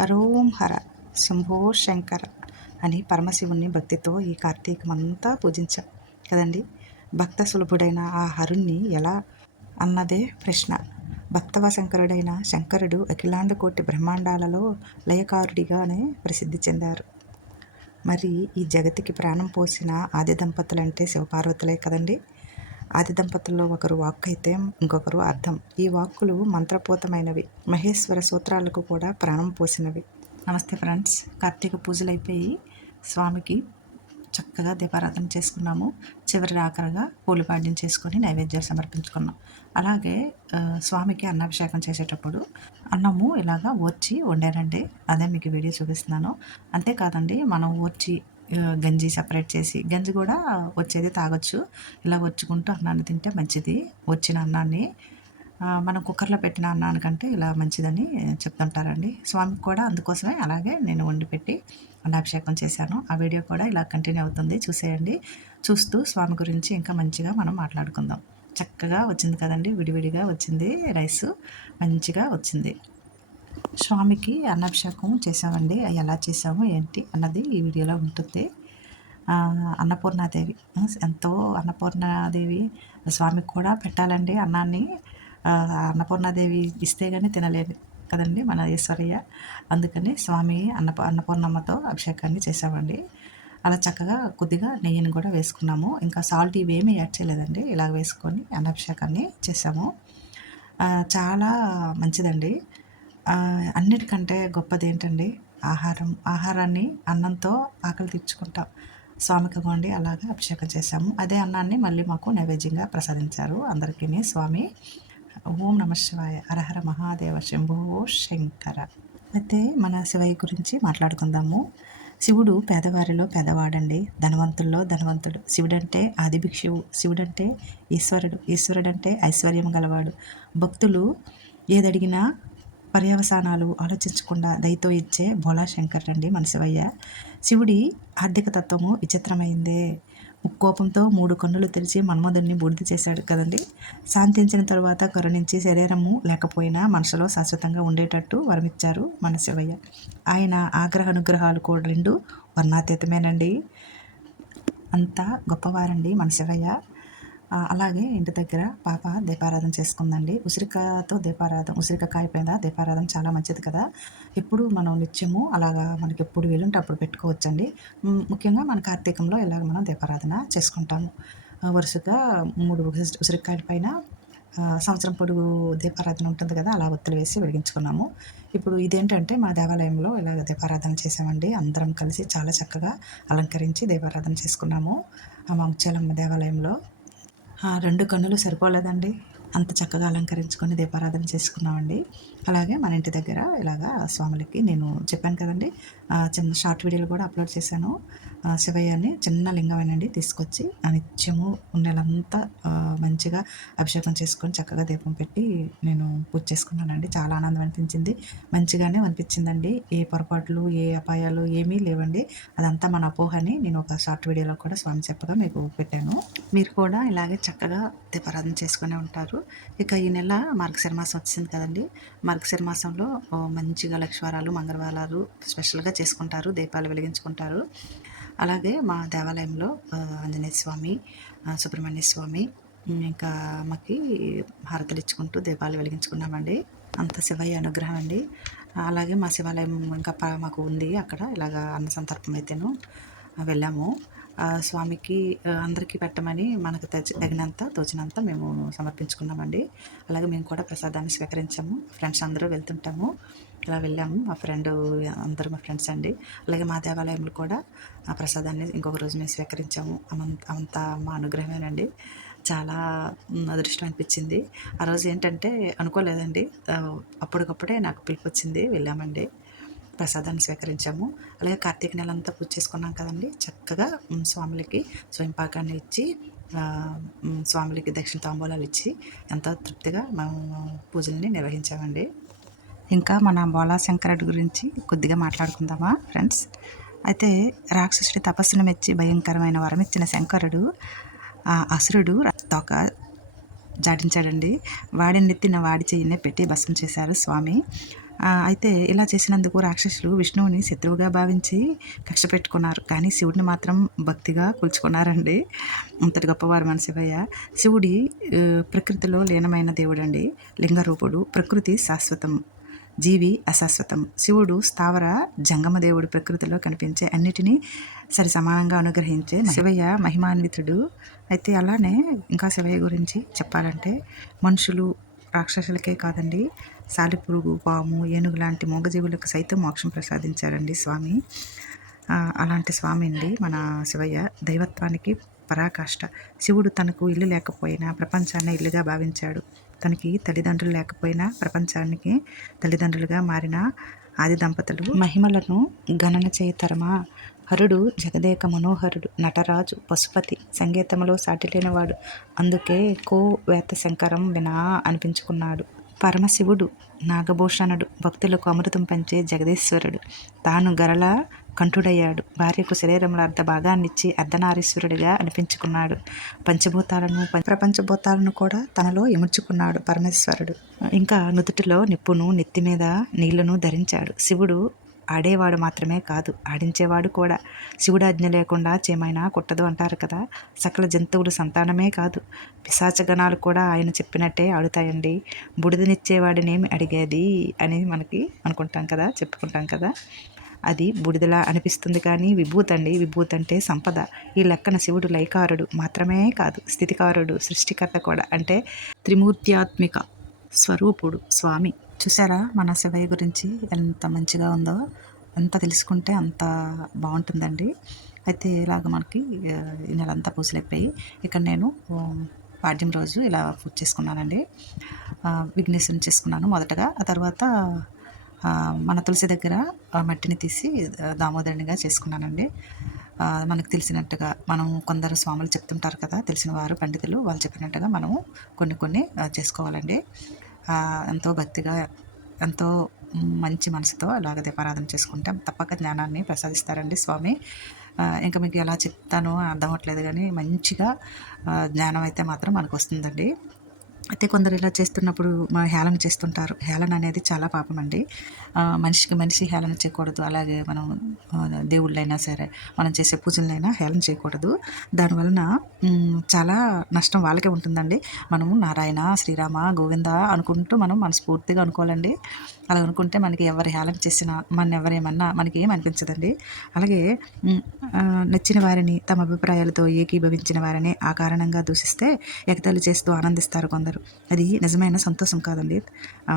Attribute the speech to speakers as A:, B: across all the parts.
A: హరోం హర శంభో శంకర అని పరమశివుణ్ణి భక్తితో ఈ కార్తీకమంతా పూజించాం కదండి. భక్త సులభుడైన ఆ హరుణ్ణి ఎలా అన్నదే ప్రశ్న. భక్తవ శంకరుడైన శంకరుడు అఖిలాండ కోటి బ్రహ్మాండాలలో లయకారుడిగానే ప్రసిద్ధి చెందారు. మరి ఈ జగతికి ప్రాణం పోసిన ఆది దంపతులంటే శివపార్వతులే కదండి. ఆది దంపతుల్లో ఒకరు వాక్ అయితే ఇంకొకరు అర్థం ఈ వాక్కులు మంత్రపూతమైనవి. మహేశ్వర సూత్రాలకు కూడా ప్రాణం పోసినవి. నమస్తే ఫ్రెండ్స్. కార్తీక పూజలు అయిపోయి స్వామికి చక్కగా దీపారాధన చేసుకున్నాము. చివరి ఆఖరిగా పూలపాడ్యం చేసుకొని నైవేద్యాలు సమర్పించుకున్నాం. అలాగే స్వామికి అన్నాభిషేకం చేసేటప్పుడు అన్నము ఇలాగా ఓర్చి వండానండి అదే మీకు వీడియో చూపిస్తున్నాను. అంతేకాదండి మనం ఓర్చి గంజి సపరేట్ చేసి గంజి కూడా వచ్చేది తాగొచ్చు. ఇలా వచ్చుకుంటూ అన్నాన్ని తింటే మంచిది. వచ్చిన అన్నాన్ని మనం కుక్కర్లో పెట్టిన అన్నానికంటే ఇలా మంచిదని చెప్తుంటారండి. స్వామికి కూడా అందుకోసమే అలాగే నేను వండి పెట్టి అన్నాభిషేకం చేశాను. ఆ వీడియో కూడా ఇలా కంటిన్యూ అవుతుంది. చూసేయండి. చూస్తూ స్వామి గురించి ఇంకా మంచిగా మనం మాట్లాడుకుందాం. చక్కగా వచ్చింది కదండి విడివిడిగా వచ్చింది రైస్. మంచిగా వచ్చింది. స్వామికి అన్నాభిషేకం చేసామండి అవి ఎలా చేసాము ఏంటి అన్నది ఈ వీడియోలో ఉంటుంది. అన్నపూర్ణాదేవి ఎంతో అన్నపూర్ణాదేవి స్వామికి కూడా పెట్టాలండి అన్నాన్ని. అన్నపూర్ణాదేవి ఇస్తే కానీ తినలేదు కదండి మన ఈశ్వరయ్య. అందుకని స్వామి అన్న అన్నపూర్ణమ్మతో అభిషేకాన్ని చేసామండి అలా చక్కగా కొద్దిగా నెయ్యిని కూడా వేసుకున్నాము. ఇంకా సాల్ట్ ఇవేమీ యాడ్ చేయలేదండి. ఇలా వేసుకొని అన్నాభిషేకాన్ని చేసాము చాలా మంచిదండి. అన్నిటికంటే గొప్పది ఏంటండి ఆహారం. ఆహారాన్ని అన్నంతో ఆకలి తీర్చుకుంటాం. స్వామికి ఇవ్వండి అలాగా అభిషేకం చేశాము. అదే అన్నాన్ని మళ్ళీ మాకు నైవేద్యంగా ప్రసాదించారు అందరికీ స్వామి ఓం నమ శివాయ. హరహర మహాదేవ శంభో శంకర. అయితే మన శివయ్య గురించి మాట్లాడుకుందాము. శివుడు పేదవారిలో పేదవాడండి. ధనవంతుల్లో ధనవంతుడు. శివుడంటే ఆదిభిక్షువు శివుడంటే ఈశ్వరుడు. ఈశ్వరుడంటే ఐశ్వర్యం గలవాడు. భక్తులు ఏదడిగినా పర్యవసానాలు ఆలోచించకుండా దయతో ఇచ్చే భోలా శంకర్ అండి మన శివయ్య శివుడి ఆర్థిక తత్వము విచిత్రమైందే. ముక్కోపంతో మూడు కన్నులు తెరిచి మన్మధుడిని బూడిద చేశాడు కదండి. శాంతించిన తరువాత కరుణించి శరీరము లేకపోయినా మనసులో శాశ్వతంగా ఉండేటట్టు వరమిచ్చారు మన శివయ్య ఆయన ఆగ్రహ అనుగ్రహాలు కూడా రెండు వర్ణాతీతమేనండి. అంత గొప్పవారండి మన శివయ్య అలాగే ఇంటి దగ్గర పాప దీపారాధన చేసుకుందండి. ఉసిరికాయతో దీపారాధన ఉసిరికాయ పైన దీపారాధన చాలా మంచిది కదా. ఎప్పుడు మనం నిత్యము అలాగా మనకి ఎప్పుడు వీలుంటే అప్పుడు పెట్టుకోవచ్చండి. ముఖ్యంగా మన కార్తీకంలో ఇలాగ మనం దీపారాధన చేసుకుంటాము. వరుసగా మూడు ఉసిరికాయల పైన సంవత్సరం పొడుగు దీపారాధన ఉంటుంది కదా అలా ఒత్తులు వేసి వెలిగించుకున్నాము. ఇప్పుడు ఇదేంటంటే మా దేవాలయంలో ఇలాగ దీపారాధన చేసామండి అందరం కలిసి చాలా చక్కగా అలంకరించి దీపారాధన చేసుకున్నాము. మా ముత్యాలమ్మ దేవాలయంలో. రెండు కన్నులు సరిపోలేదండి. అంత చక్కగా అలంకరించుకొని దీపారాధన చేసుకున్నామండి. అలాగే మన ఇంటి దగ్గర ఇలాగా స్వాములకి నేను చెప్పాను కదండి. చిన్న షార్ట్ వీడియోలు కూడా అప్లోడ్ చేశాను. శివయ్యని చిన్న లింగమేనండి తీసుకొచ్చి ఆ నిత్యము నెలంతా మంచిగా అభిషేకం చేసుకొని చక్కగా దీపం పెట్టి నేను పూజ చేసుకున్నానండి. చాలా ఆనందం అనిపించింది. మంచిగానే అనిపించిందండి. ఏ పొరపాట్లు ఏ అపాయాలు ఏమీ లేవండి. అదంతా మన అపోహని నేను ఒక షార్ట్ వీడియోలో కూడా స్వామి చెప్పగా మీకు పెట్టాను. మీరు కూడా ఇలాగే చక్కగా దీపారాధన చేసుకునే ఉంటారు. ఇక ఈ నెల మార్గశిర మాసం వచ్చింది కదండి. మార్గశిర మాసంలో మంచిగా లక్ష్వారాలు మంగళవారాలు స్పెషల్గా చేసుకుంటారు. దీపాలు వెలిగించుకుంటారు. అలాగే మా దేవాలయంలో ఆంజనేయ స్వామి సుబ్రహ్మణ్య స్వామి ఇంకా మాకి హారతలు ఇచ్చుకుంటూ దీపాలు వెలిగించుకున్నామండి. అంత శివయ్య అనుగ్రహం అండి. అలాగే మా శివాలయం ఇంకా మాకు ఉంది అక్కడ. ఇలాగ అన్న సంతర్పం అయితేను వెళ్ళాము. స్వామికి అందరికీ పెట్టమని మనకు తగి తగినంత తోచినంత మేము సమర్పించుకున్నామండి. అలాగే మేము కూడా ప్రసాదాన్ని స్వీకరించాము. ఫ్రెండ్స్ అందరూ వెళ్తుంటాము. ఇలా వెళ్ళాము. మా ఫ్రెండ్ అందరూ మా ఫ్రెండ్స్ అండి. అలాగే మా దేవాలయంలో కూడా ఆ ప్రసాదాన్ని ఇంకొక రోజు మేము స్వీకరించాము. అమంత అంత మా అనుగ్రహమేనండి. చాలా అదృష్టం అనిపించింది. ఆ రోజు ఏంటంటే అనుకోలేదండి. అప్పటికప్పుడే నాకు పిలుపు వచ్చింది వెళ్ళామండి. ప్రసాదాన్ని స్వీకరించాము. అలాగే కార్తీక నెల అంతా పూజ చేసుకున్నాం కదండి. చక్కగా స్వాములకి స్వయంపాకాన్ని ఇచ్చి స్వాములకి దక్షిణ తాంబూలాలు ఇచ్చి ఎంతో తృప్తిగా మేము పూజల్ని నిర్వహించామండి. ఇంకా మన బోలా శంకరుడి గురించి కొద్దిగా మాట్లాడుకుందామా ఫ్రెండ్స్? అయితే రాక్షసుడి తపస్సును మెచ్చి భయంకరమైన వరం ఇచ్చిన శంకరుడు అసురుడు తోక జాడించాడండి. వాడి నెత్తిన వాడి చెయ్యినే పెట్టి భస్మం చేశారు స్వామి. అయితే ఇలా చేసినందుకు రాక్షసులు విష్ణువుని శత్రువుగా భావించి కక్ష పెట్టుకున్నారు. కానీ శివుడిని మాత్రం భక్తిగా కొలుచుకున్నారండి. అంతటి గొప్పవారు మన శివయ్య. శివుడి ప్రకృతిలో లీనమైన దేవుడండి. లింగరూపుడు ప్రకృతి శాశ్వతం. జీవి అశాశ్వతం. శివుడు స్థావర జంగమదేవుడు ప్రకృతిలో కనిపించే అన్నిటినీ సరి సమానంగా అనుగ్రహించే శివయ్య మహిమాన్వితుడు. అయితే అలానే ఇంకా శివయ్య గురించి చెప్పాలంటే మనుషులు రాక్షసులకే కాదండి. సాలిపురుగు పాము ఏనుగు లాంటి మూగజీవులకు సైతం మోక్షం ప్రసాదించారండి స్వామి. అలాంటి స్వామి అండి మన శివయ్య. దైవత్వానికి పరాకాష్ట. శివుడు తనకు ఇల్లు లేకపోయినా ప్రపంచాన్ని ఇల్లుగా భావించాడు. తనకి తల్లిదండ్రులు లేకపోయినా ప్రపంచానికి తల్లిదండ్రులుగా మారిన ఆది దంపతులు మహిమలను గణన చేయతరమా? హరుడు జగదేక మనోహరుడు నటరాజు పశుపతి సంగీతములో సాటిలేనివాడు అందుకే కో వేత శంకరం వినా అనిపించుకున్నాడు. పరమశివుడు నాగభూషణుడు భక్తులకు అమృతం పంచే జగదీశ్వరుడు. తాను గరళ కంఠుడయ్యాడు. భార్యకు శరీరంలో అర్ధ భాగాన్నిచ్చి అర్ధనారీశ్వరుడిగా అనిపించుకున్నాడు. పంచభూతాలను ప్రపంచభూతాలను కూడా తనలో ఇముడ్చుకున్నాడు పరమేశ్వరుడు. ఇంకా నుదుటిలో నిప్పును నెత్తి మీద నీళ్ళను ధరించాడు. శివుడు ఆడేవాడు మాత్రమే కాదు ఆడించేవాడు కూడా. శివుడాజ్ఞ లేకుండా చేమైనా కుట్టదు అంటారు కదా. సకల జంతువులు సంతానమే కాదు. పిశాచగణాలు కూడా ఆయన చెప్పినట్టే ఆడుతాయండి. బుడిదనిచ్చేవాడినేమి అడిగేది అని మనకి అనుకుంటాం కదా చెప్పుకుంటాం కదా. అది బుడిదలా అనిపిస్తుంది కానీ విభూతి అండి. విభూతి అంటే సంపద. ఈ లెక్కన శివుడు లైకారుడు మాత్రమే కాదు స్థితికారుడు సృష్టికర్త కూడా. అంటే త్రిమూర్త్యాత్మిక స్వరూపుడు స్వామి. చూసారా మన శివయ్య గురించి ఎంత మంచిగా ఉందో? ఎంత తెలుసుకుంటే అంత బాగుంటుందండి. అయితే ఇలాగ మనకి ఈ నెలంతా పూసలైపోయి ఇక్కడ నేను పాడ్యం రోజు ఇలా పూజ చేసుకున్నానండి. ఆ, చేసుకున్నాను మొదటగా. ఆ తర్వాత మన తులసి దగ్గర మట్టిని తీసి దామోదరునిగా చేసుకున్నానండి. మనకు తెలిసినట్టుగా మనం కొందరు స్వాములు చెప్తుంటారు కదా తెలిసిన వారు పండితులు వాళ్ళు చెప్పినట్టుగా మనము కొన్ని కొన్ని చేసుకోవాలండి. ఎంతో భక్తిగా ఎంతో మంచి మనసుతో అలాగ దీపారాధన చేసుకుంటే. తప్పక జ్ఞానాన్ని ప్రసాదిస్తారండి స్వామి. ఇంకా మీకు ఎలా చెప్తానో అర్థం అవ్వట్లేదు కానీ మంచిగా జ్ఞానం అయితే మాత్రం మనకు వస్తుందండి. అయితే కొందరు ఇలా చేస్తున్నప్పుడు మా హేళన చేస్తుంటారు. హేళన అనేది చాలా పాపం అండి మనిషికి మనిషి హేళన చేయకూడదు. అలాగే మనం దేవుళ్ళైనా సరే మనం చేసే పూజలైనా హేళన చేయకూడదు. దానివలన చాలా నష్టం వాళ్ళకే ఉంటుందండి. మనము నారాయణ శ్రీరామ గోవింద అనుకుంటూ మనం మనస్ఫూర్తిగా అనుకోవాలండి. అలా అనుకుంటే మనకి ఎవరు హేళన చేసినా మన ఎవరేమన్నా మనకి ఏం అనిపించదండి. అలాగే నచ్చిన వారిని తమ అభిప్రాయాలతో ఏకీభవించిన వారిని ఆ కారణంగా దూషిస్తే ఎగతాళి చేస్తూ ఆనందిస్తారు కొందరు. అది నిజమైన సంతోషం కాదండి.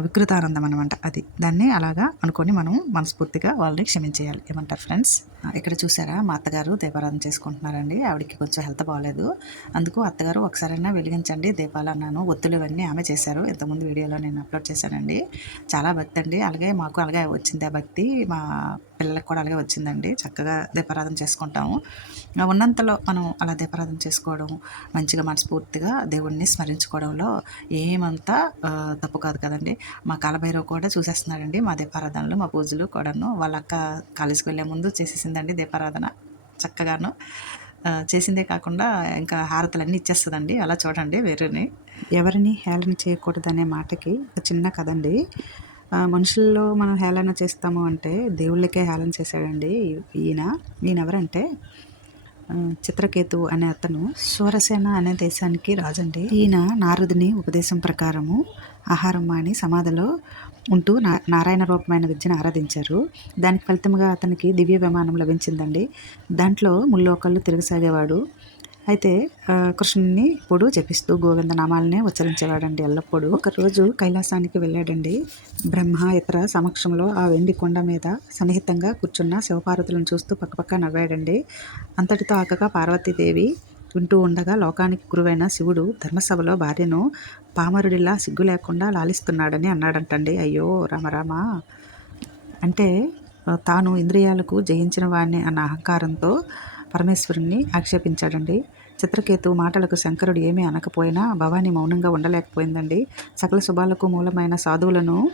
A: వికృతానందం అనమాట అది. దాన్ని అలాగా అనుకొని మనం మనస్ఫూర్తిగా వాళ్ళని క్షమించేయాలి. ఏమంటారు ఫ్రెండ్స్? ఇక్కడ చూసారా? మా అత్తగారు దీపారాధన చేసుకుంటున్నారండి. ఆవిడకి కొంచెం హెల్త్ బాగాలేదు. అందుకు అత్తగారు ఒకసారైనా వెలిగించండి. దీపాలు అన్నాను. ఒత్తులు ఇవన్నీ ఆమె చేశారు. ఇంతకుముందు వీడియోలో నేను అప్లోడ్ చేశానండి. చాలా భక్తి అండి. అలాగే మాకు అలాగే వచ్చింది ఆ భక్తి. మా పిల్లలకు కూడా అలాగే వచ్చిందండి. చక్కగా దీపారాధన చేసుకుంటాము. ఉన్నంతలో మనం అలా దీపారాధన చేసుకోవడం మంచిగా మనస్ఫూర్తిగా దేవుణ్ణి స్మరించుకోవడంలో ఏమంతా తప్పు కాదు కదండి. మా కాలభైరవ్ కూడా చూసేస్తున్నాడండి. మా దీపారాధనలు మా పూజలు కూడాను. వాళ్ళ అక్క కాలేజీకి వెళ్ళే ముందు చేసేసిందండి దీపారాధన చక్కగాను. చేసిందే కాకుండా ఇంకా హారతలన్నీ ఇచ్చేస్తుందండి. అలా చూడండి వేరేని. ఎవరిని హేళన చేయకూడదనే మాటకి ఒక చిన్న కదండి మనుషుల్లో మనం హేళన చేస్తాము అంటే దేవుళ్ళకే హేళన చేశాడండి ఈయన ఈయన. ఎవరంటే చిత్రకేతు అనే అతను సూరసేన అనే దేశానికి రాజండి. ఈయన నారదుని ఉపదేశం ప్రకారము ఆహారం మాని సమాధిలో ఉంటూ నా నారాయణ రూపమైన విద్యను ఆరాధించారు. దానికి ఫలితంగా అతనికి దివ్య విమానం లభించిందండి. దాంట్లో ముల్లోకళ్ళు తిరగసాగేవాడు. అయితే కృష్ణుని ఇప్పుడు జపిస్తూ గోవింద నామాలనే ఉచ్చరించేవాడండి ఎల్లప్పుడూ. ఒకరోజు కైలాసానికి వెళ్ళాడండి. బ్రహ్మ ఇతర సమక్షంలో ఆ వెండి కొండ మీద సన్నిహితంగా కూర్చున్న శివపార్వతులను చూస్తూ పక్కపక్క నవ్వాడండి. అంతటితో ఆకగా పార్వతీదేవి వింటూ ఉండగా లోకానికి గురువైన శివుడు ధర్మసభలో భార్యను పామరుడిలా సిగ్గు లేకుండా లాలిస్తున్నాడని అన్నాడంటండి. అయ్యో రామరామ అంటే తాను ఇంద్రియాలకు జయించిన వాడిని అన్న అహంకారంతో పరమేశ్వరుణ్ణి ఆక్షేపించాడండి. చిత్రకేతు మాటలకు శంకరుడు ఏమీ అనకపోయినా భవాని మౌనంగా ఉండలేకపోయిందండి. సకల శుభాలకు మూలమైన సాధువులను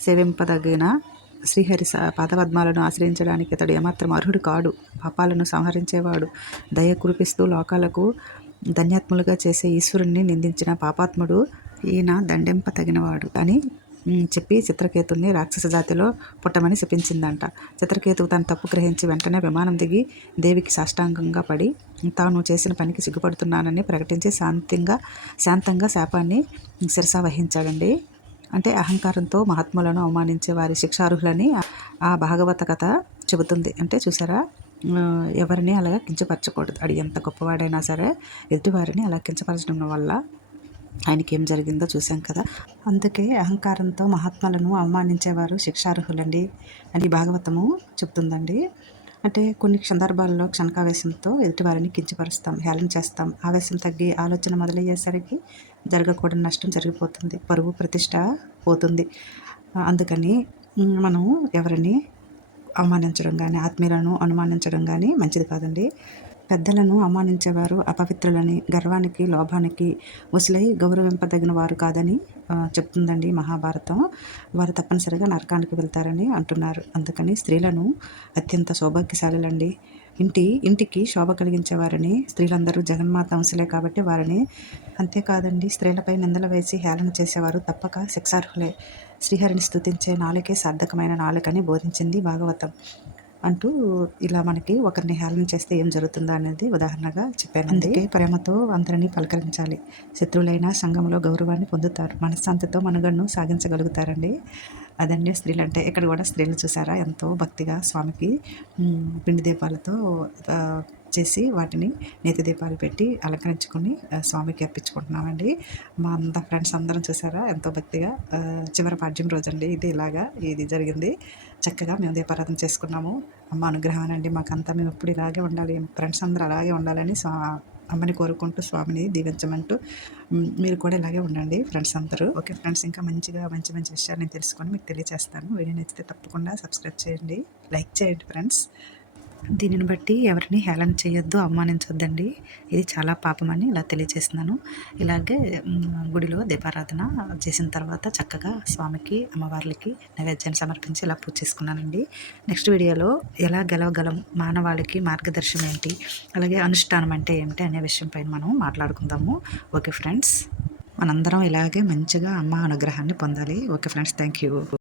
A: సేవింపదగిన శ్రీహరి స- పాదపద్మాలను ఆశ్రయించడానికి ఇతడు ఏమాత్రం అర్హుడు కాడు. పాపాలను సంహరించేవాడు. దయ కురిపిస్తూ లోకాలకు ధన్యాత్ములుగా చేసే ఈశ్వరుణ్ణి నిందించిన పాపాత్ముడు ఈయన దండెంప తగినవాడు అని చెప్పి చిత్రకేతుని రాక్షస జాతిలో పుట్టమని శపించిందంట. చిత్రకేతువు తన తప్పు గ్రహించి వెంటనే విమానం దిగి దేవికి సాష్టాంగంగా పడి తాను చేసిన పనికి సిగ్గుపడుతున్నానని ప్రకటించి శాంతంగా శాంతంగా శాపాన్ని శిరస వహించాడండి. అంటే అహంకారంతో మహాత్ములను అవమానించే వారి శిక్షార్హులని ఆ భాగవత కథ చెబుతుంది. అంటే చూసారా? ఎవరిని అలాగా కించపరచకూడదు. అది ఎంత గొప్పవాడైనా సరే ఎదుటివారిని అలా కించపరచడం వల్ల ఆయనకి ఏం జరిగిందో చూసాం కదా. అందుకే అహంకారంతో మహాత్మలను అవమానించేవారు శిక్షార్హులండి అని భాగవతము చెప్తుందండి. అంటే కొన్ని సందర్భాల్లో క్షణకావేశంతో ఎదుటివారిని కించపరుస్తాం హేళన చేస్తాం. ఆవేశం తగ్గి ఆలోచన మొదలయ్యేసరికి జరగకూడని నష్టం జరిగిపోతుంది పరువు ప్రతిష్ట పోతుంది. అందుకని మనం ఎవరిని అవమానించడం కానీ ఆత్మీయులను అనుమానించడం కానీ మంచిది కాదండి. పెద్దలను అవమానించేవారు అపవిత్రులని గర్వానికి లోభానికి ముసలై గౌరవింపదగిన వారు కాదని చెప్తుందండి మహాభారతం. వారు తప్పనిసరిగా నరకానికి వెళ్తారని అంటున్నారు. అందుకని స్త్రీలను అత్యంత సౌభాగ్యశాలులండి. ఇంటి ఇంటికి శోభ కలిగించేవారని స్త్రీలందరూ జగన్మాత అంశలే కాబట్టి వారిని అంతేకాదండి. స్త్రీలపై నిందలు వేసి హేళన చేసేవారు తప్పక శిక్షార్హులే. శ్రీహరిని స్థుతించే నాలుకే సార్థకమైన నాలుకని బోధించింది భాగవతం. అంటూ ఇలా మనకి ఒకరిని హేళన చేస్తే ఏం జరుగుతుందా అనేది ఉదాహరణగా చెప్పాను అందుకే ప్రేమతో అందరినీ పలకరించాలి. శత్రువులైన సంఘంలో గౌరవాన్ని పొందుతారు. మనశ్శాంతితో మనుగడను సాగించగలుగుతారండి. అదండి స్త్రీలు అంటే ఇక్కడ కూడా స్త్రీలు చూసారా? ఎంతో భక్తిగా స్వామికి పిండి దీపాలతో చేసి వాటిని నేతి దీపాలు పెట్టి అలంకరించుకొని స్వామికి అర్పించుకుంటున్నామండి. మా అంత ఫ్రెండ్స్ అందరం చూసారా? ఎంతో భక్తిగా చివరి పాడ్యం రోజు అండి ఇది ఇలాగా ఇది జరిగింది. చక్కగా మేము దీపారాధన చేసుకున్నాము. అమ్మ అనుగ్రహం అండి మాకంతా మేము ఎప్పుడు ఇలాగే ఉండాలి. ఫ్రెండ్స్ అందరూ అలాగే ఉండాలని స్వా అమ్మని కోరుకుంటూ స్వామిని దీవించమంటూ మీరు కూడా ఇలాగే ఉండండి ఫ్రెండ్స్ అందరూ. ఓకే ఫ్రెండ్స్ ఇంకా మంచిగా మంచి మంచి విషయాలు నేను తెలుసుకొని మీకు తెలియజేస్తాను వీడియో నచ్చితే తప్పకుండా సబ్స్క్రైబ్ చేయండి. లైక్ చేయండి ఫ్రెండ్స్. దీనిని బట్టి ఎవరిని హేళన చేయొద్దు అవమానించొద్దండి. ఇది చాలా పాపమని ఇలా తెలియజేస్తున్నాను. ఇలాగే గుడిలో దీపారాధన చేసిన తర్వాత చక్కగా స్వామికి అమ్మవార్లకి నైవేద్యాన్ని సమర్పించి ఇలా పూజ చేసుకున్నానండి. నెక్స్ట్ వీడియోలో ఎలా గెలవగలం మానవాళికి మార్గదర్శనం ఏంటి అలాగే అనుష్ఠానం అంటే ఏమిటి అనే విషయంపై మనం మాట్లాడుకుందాము. ఓకే ఫ్రెండ్స్ మనందరం ఇలాగే మంచిగా అమ్మ అనుగ్రహాన్ని పొందాలి. Okay friends thank you.